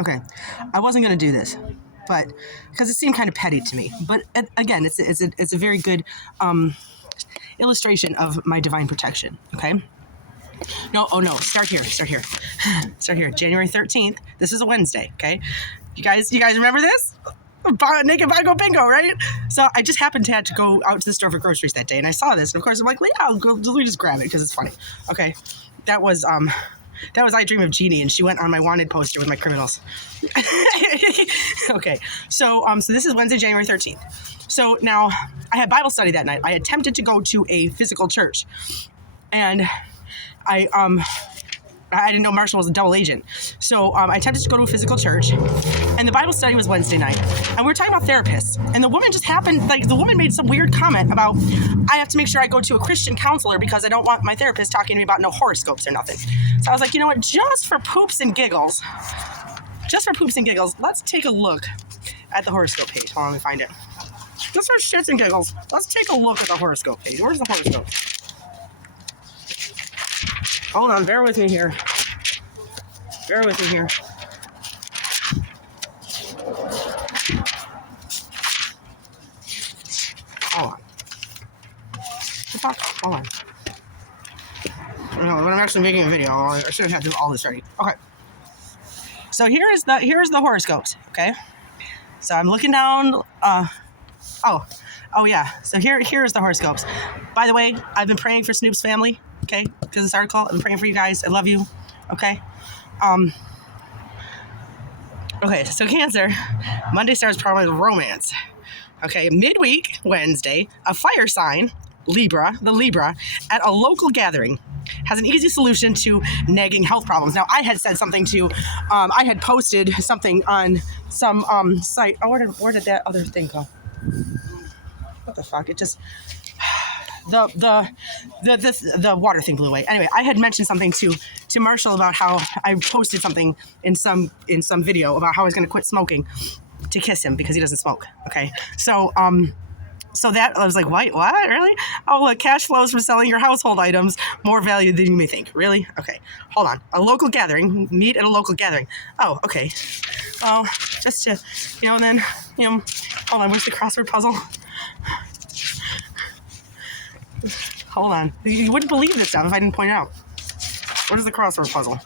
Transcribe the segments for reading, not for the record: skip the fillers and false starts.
Okay, I wasn't gonna do this, but because it seemed kind of petty to me. But again, it's a very good illustration of my divine protection. Okay. No, oh no, start here. January 13th. This is a Wednesday. Okay, you guys remember this? Naked Bongo Bingo, right? So I just happened to have to go out to the store for groceries that day, and I saw this, and of course I'm like, yeah, let me just grab it because it's funny. Okay, that was I Dream of Jeannie, and she went on my wanted poster with my criminals. Okay, so this is Wednesday, January 13th. So now I had Bible study that night. I attempted to go to a physical church, and I didn't know Marshall was a double agent. So I attempted to go to a physical church, and the Bible study was Wednesday night. And we were talking about therapists. And the woman just happened, the woman made some weird comment about, I have to make sure I go to a Christian counselor because I don't want my therapist talking to me about no horoscopes or nothing. So I was like, you know what, just for poops and giggles, let's take a look at the horoscope page. Hold on, let me find it. Just for shits and giggles, let's take a look at the horoscope page. Where's the horoscope? Hold on, bear with me here. Hold on. Hold on. No, when I'm actually making a video, I should have had to do all this ready. Okay. So here's the horoscopes, okay? So I'm looking down, oh yeah. So here's the horoscopes. By the way, I've been praying for Snoop's family. Okay, because this article, I'm praying for you guys. I love you. Okay. Okay, so Cancer, Monday starts probably with romance. Okay, midweek, Wednesday, a fire sign, Libra, at a local gathering has an easy solution to nagging health problems. Now, I had said something I had posted something on some site. Oh, where did that other thing go? What the fuck? It just... The water thing blew away. Anyway, I had mentioned something to Marshall about how I posted something in some video about how I was going to quit smoking to kiss him because he doesn't smoke. Okay, so that I was like, what really? Oh, look, cash flows from selling your household items, more value than you may think. Really? Okay, hold on. A local gathering, meet at a local gathering. Oh, okay. Well, just to hold on. Where's the crossword puzzle? Hold on. You wouldn't believe this stuff if I didn't point it out. What is the crossword puzzle?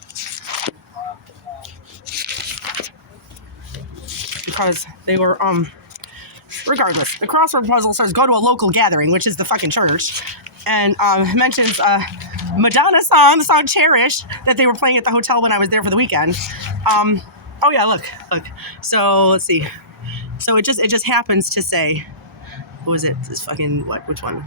Because they were, regardless. The crossword puzzle says go to a local gathering, which is the fucking church, and mentions Madonna song, the song Cherish, that they were playing at the hotel when I was there for the weekend. Oh yeah, look. So, let's see. So it just happens to say, what was it? This fucking, which one?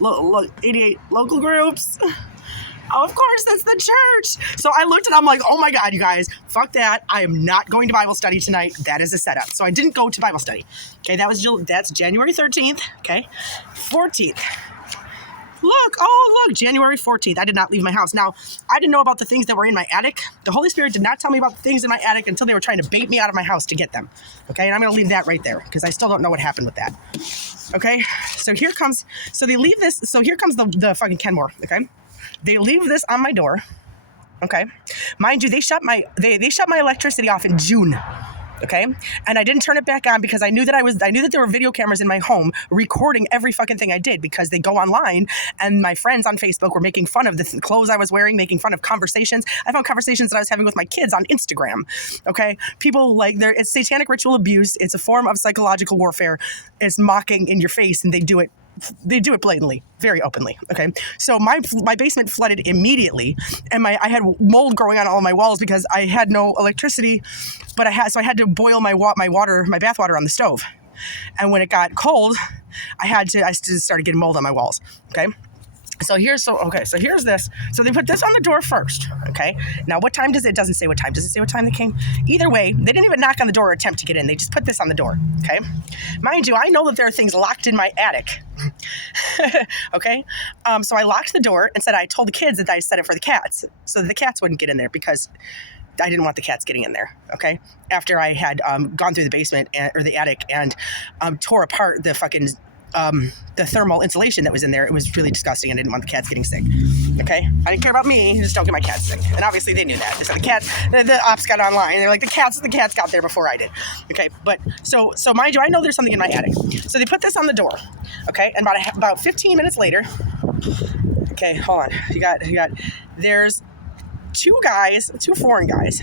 Look, 88 local groups. Oh, of course, that's the church. So I looked and I'm like, oh my God, you guys, fuck that. I am not going to Bible study tonight. That is a setup. So I didn't go to Bible study. Okay, that's January 13th. Okay, 14th. Look, January 14th. I did not leave my house. Now, I didn't know about the things that were in my attic. The Holy Spirit did not tell me about the things in my attic until they were trying to bait me out of my house to get them. Okay, and I'm going to leave that right there because I still don't know what happened with that. Okay, so here comes the fucking Kenmore. Okay, they leave this on my door. Okay, mind you, they shut my electricity off in June. Okay, and I didn't turn it back on because I knew that there were video cameras in my home recording every fucking thing I did because they go online, and my friends on Facebook were making fun of the clothes I was wearing, making fun of conversations. I found conversations that I was having with my kids on Instagram. Okay, people it's satanic ritual abuse. It's a form of psychological warfare. It's mocking in your face, and they do it blatantly, very openly. Okay, so my basement flooded immediately, and I had mold growing on all of my walls because I had no electricity, but I had to boil my bath water on the stove, and when it got cold, I started getting mold on my walls. Okay. So here's this. So they put this on the door first, okay? Now, what time it doesn't say what time. Does it say what time they came? Either way, they didn't even knock on the door or attempt to get in. They just put this on the door, okay? Mind you, I know that there are things locked in my attic, okay? So I locked the door and I told the kids that I set it for the cats so that the cats wouldn't get in there because I didn't want the cats getting in there, okay? After I had gone through the basement or the attic and tore apart the fucking the thermal insulation that was in there. It was really disgusting, and I didn't want the cats getting sick. Okay, I didn't care about me. Just don't get my cats sick. And obviously they knew that. They said the cats. The ops got online. They're like, the cats got there before I did. Okay, but so mind you, I know there's something in my attic. So they put this on the door. Okay, and about 15 minutes later. Okay, hold on. You got. There's two foreign guys.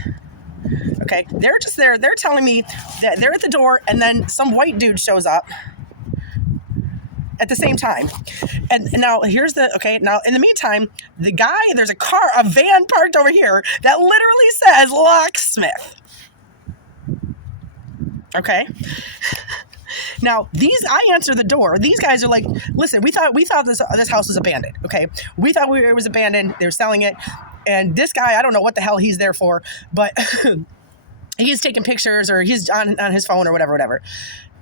Okay, they're just there. They're telling me that they're at the door, and then some white dude shows up at the same time. And now here's now in the meantime, there's a van parked over here that literally says locksmith. Okay. Now I answer the door. These guys are like, listen, we thought this house was abandoned. Okay. We thought it was abandoned. They were selling it. And this guy, I don't know what the hell he's there for, but he's taking pictures or he's on his phone or whatever.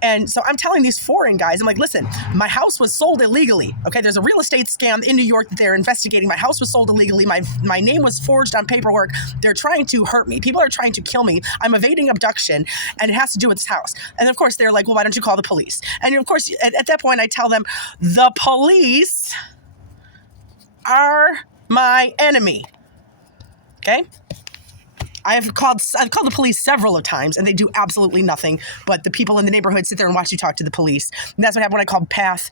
And so I'm telling these foreign guys, I'm like, listen, my house was sold illegally. Okay, there's a real estate scam in New York that they're investigating. My house was sold illegally. My name was forged on paperwork. They're trying to hurt me. People are trying to kill me. I'm evading abduction, and it has to do with this house. And of course, they're like, well, why don't you call the police? And of course, at that point, I tell them, the police are my enemy. Okay? I've called the police several of times, and they do absolutely nothing. But the people in the neighborhood sit there and watch you talk to the police. And that's what happened when I called PATH.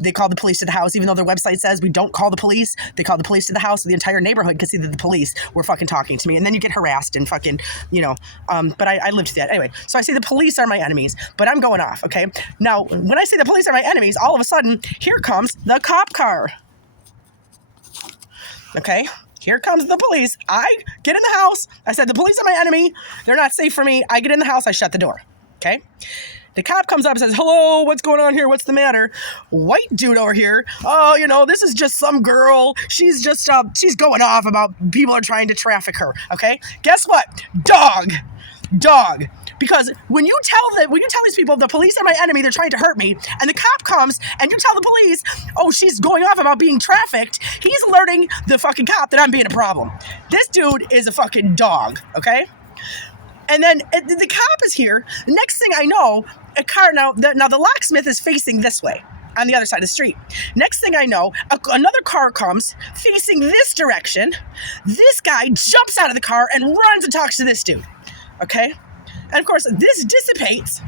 They called the police to the house, even though their website says we don't call the police. They called the police to the house, so the entire neighborhood could see that the police were fucking talking to me. And then you get harassed and fucking, but I lived through that. Anyway, so I say the police are my enemies, but I'm going off, okay? Now, when I say the police are my enemies, all of a sudden, here comes the cop car. Okay? Here comes the police. I get in the house. I said, the police are my enemy. They're not safe for me. I get in the house. I shut the door. Okay? The cop comes up and says, hello, what's going on here? What's the matter? White dude over here. Oh, this is just some girl. She's just, she's going off about people are trying to traffic her. Okay? Guess what? Dog. Because when you tell these people the police are my enemy, they're trying to hurt me, and the cop comes and you tell the police, oh, she's going off about being trafficked, he's alerting the fucking cop that I'm being a problem. This dude is a fucking dog, okay? And then the cop is here. Next thing I know, a car now the locksmith is facing this way on the other side of the street. Next thing I know, another car comes facing this direction. This guy jumps out of the car and runs and talks to this dude. Okay? And of course, this dissipates,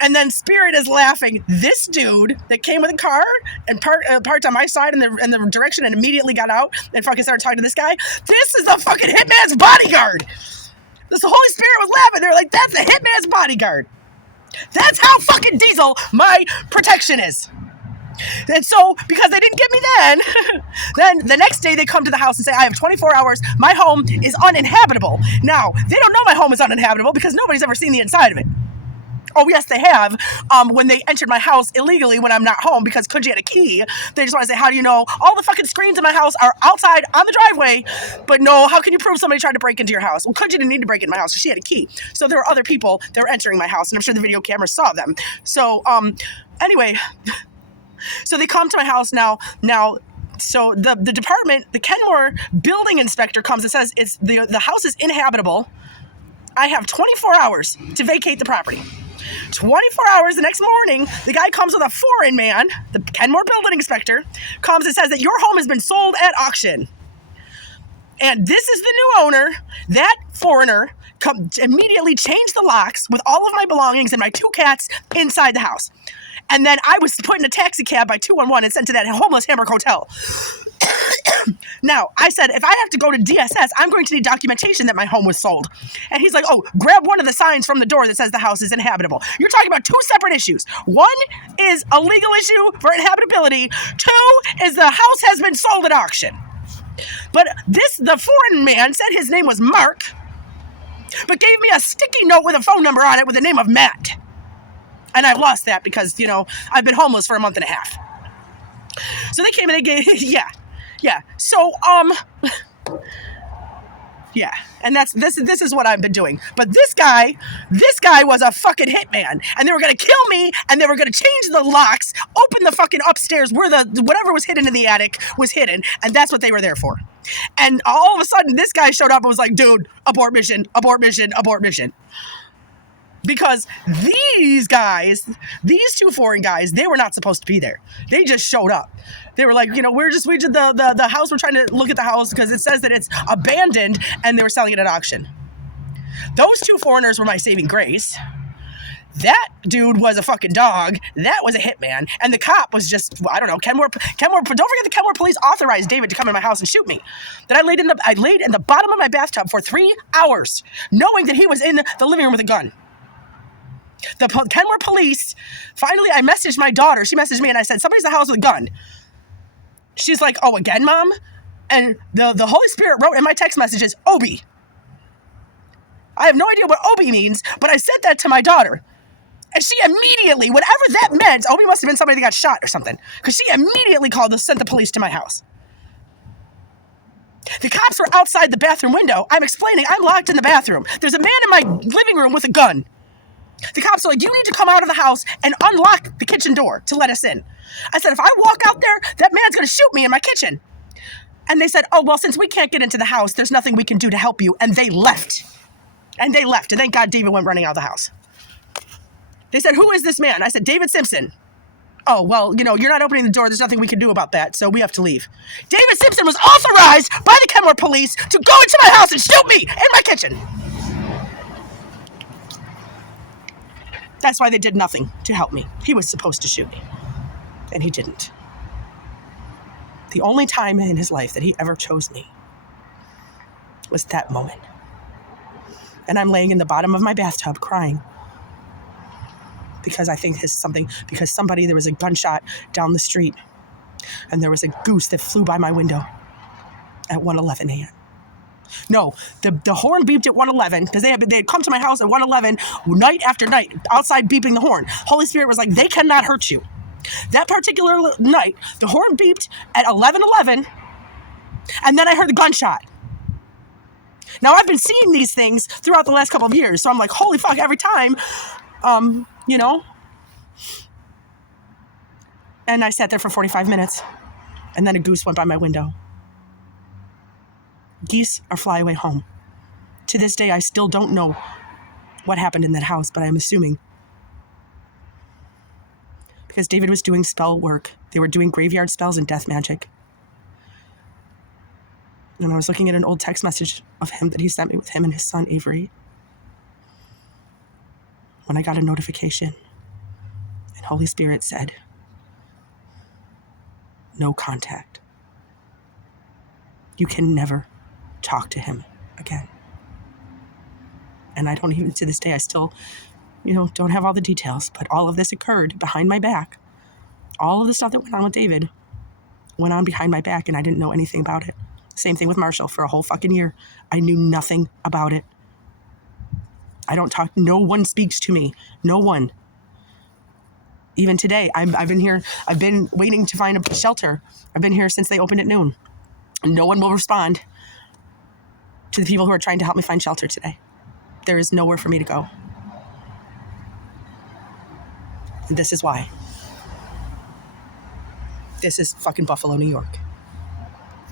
and then Spirit is laughing. This dude that came with a car and parked on my side in the direction and immediately got out and fucking started talking to this guy. This is the fucking hitman's bodyguard. This Holy Spirit was laughing. They're like, that's the hitman's bodyguard. That's how fucking diesel my protection is. And so, because they didn't get me then the next day they come to the house and say, I have 24 hours. My home is uninhabitable. Now, they don't know my home is uninhabitable because nobody's ever seen the inside of it. Oh, yes, they have. When they entered my house illegally when I'm not home because Kunji had a key, they just want to say, how do you know? All the fucking screens in my house are outside on the driveway, but no, how can you prove somebody tried to break into your house? Well, Kunji didn't need to break into my house because she had a key. So there were other people that were entering my house, and I'm sure the video camera saw them. So, anyway... So they come to my house now, so the department, the Kenmore building inspector comes and says the house is inhabitable. I have 24 hours to vacate the property. 24 hours the next morning, the guy comes with a foreign man, the Kenmore building inspector, comes and says that your home has been sold at auction. And this is the new owner. That foreigner immediately changed the locks with all of my belongings and my 2 cats inside the house. And then I was put in a taxi cab by 211 and sent to that homeless Hamburg hotel. Now, I said, if I have to go to DSS, I'm going to need documentation that my home was sold. And he's like, oh, grab one of the signs from the door that says the house is inhabitable. You're talking about 2 separate issues. One is a legal issue for inhabitability. 2 is the house has been sold at auction. But the foreign man said his name was Mark, but gave me a sticky note with a phone number on it with the name of Matt. And I've lost that because, I've been homeless for a month and a half. So they came and they gave, yeah. So, yeah. And this is what I've been doing. But this guy was a fucking hitman. And they were going to kill me, and they were going to change the locks, open the fucking upstairs where whatever was hidden in the attic was hidden. And that's what they were there for. And all of a sudden, this guy showed up and was like, dude, abort mission, abort mission, abort mission. because these guys, these two foreign guys, they were not supposed to be there. They just showed up. They were like, we did the house. We're trying to look at the house because it says that it's abandoned and they were selling it at auction. Those two foreigners were my saving grace. That dude was a fucking dog. That was a hitman. And the cop was just, I don't know, Kenmore. Don't forget the Kenmore police authorized David to come in my house and shoot me. That I laid in the bottom of my bathtub for 3 hours, knowing that he was in the living room with a gun. The Kenmore police, finally, I messaged my daughter. She messaged me and I said, somebody's in the house with a gun. She's like, oh, again, Mom? And the Holy Spirit wrote in my text messages, Obi. I have no idea what Obi means, but I said that to my daughter. And she immediately, whatever that meant, Obi must have been somebody that got shot or something, because she immediately sent the police to my house. The cops were outside the bathroom window. I'm explaining, I'm locked in the bathroom. There's a man in my living room with a gun. The cops are like, you need to come out of the house and unlock the kitchen door to let us in. I said, if I walk out there, that man's going to shoot me in my kitchen. And they said, oh, well, since we can't get into the house, there's nothing we can do to help you. And they left. And thank God David went running out of the house. They said, who is this man? I said, David Simpson. Oh, well, you're not opening the door. There's nothing we can do about that, so we have to leave. David Simpson was authorized by the Kenmore police to go into my house and shoot me in my kitchen. That's why they did nothing to help me. He was supposed to shoot me, and he didn't. The only time in his life that he ever chose me was that moment. And I'm laying in the bottom of my bathtub crying. Because I think there was a gunshot down the street and there was a goose that flew by my window at 1:11 a.m. No, the horn beeped at 1:11 because they had come to my house at 1:11 night after night outside beeping the horn. Holy Spirit was like, they cannot hurt you. That particular night, the horn beeped at 11:11 and then I heard the gunshot. Now I've been seeing these things throughout the last couple of years, so I'm like, holy fuck, every time. And I sat there for 45 minutes, and then a goose went by my window. Geese are fly away home. To this day, I still don't know what happened in that house, but I'm assuming. Because David was doing spell work. They were doing graveyard spells and death magic. And I was looking at an old text message of him that he sent me with him and his son, Avery. When I got a notification, and Holy Spirit said, no contact. You can never talk to him again. And I don't even, to this day, I still, don't have all the details, but all of this occurred behind my back. All of the stuff that went on with David went on behind my back, and I didn't know anything about it. Same thing with Marshall for a whole fucking year. I knew nothing about it. I don't talk, no one speaks to me. No one. Even today, I've been here, I've been waiting to find a shelter. I've been here since they opened at noon. No one will respond to the people who are trying to help me find shelter today. There is nowhere for me to go. And this is why. This is fucking Buffalo, New York.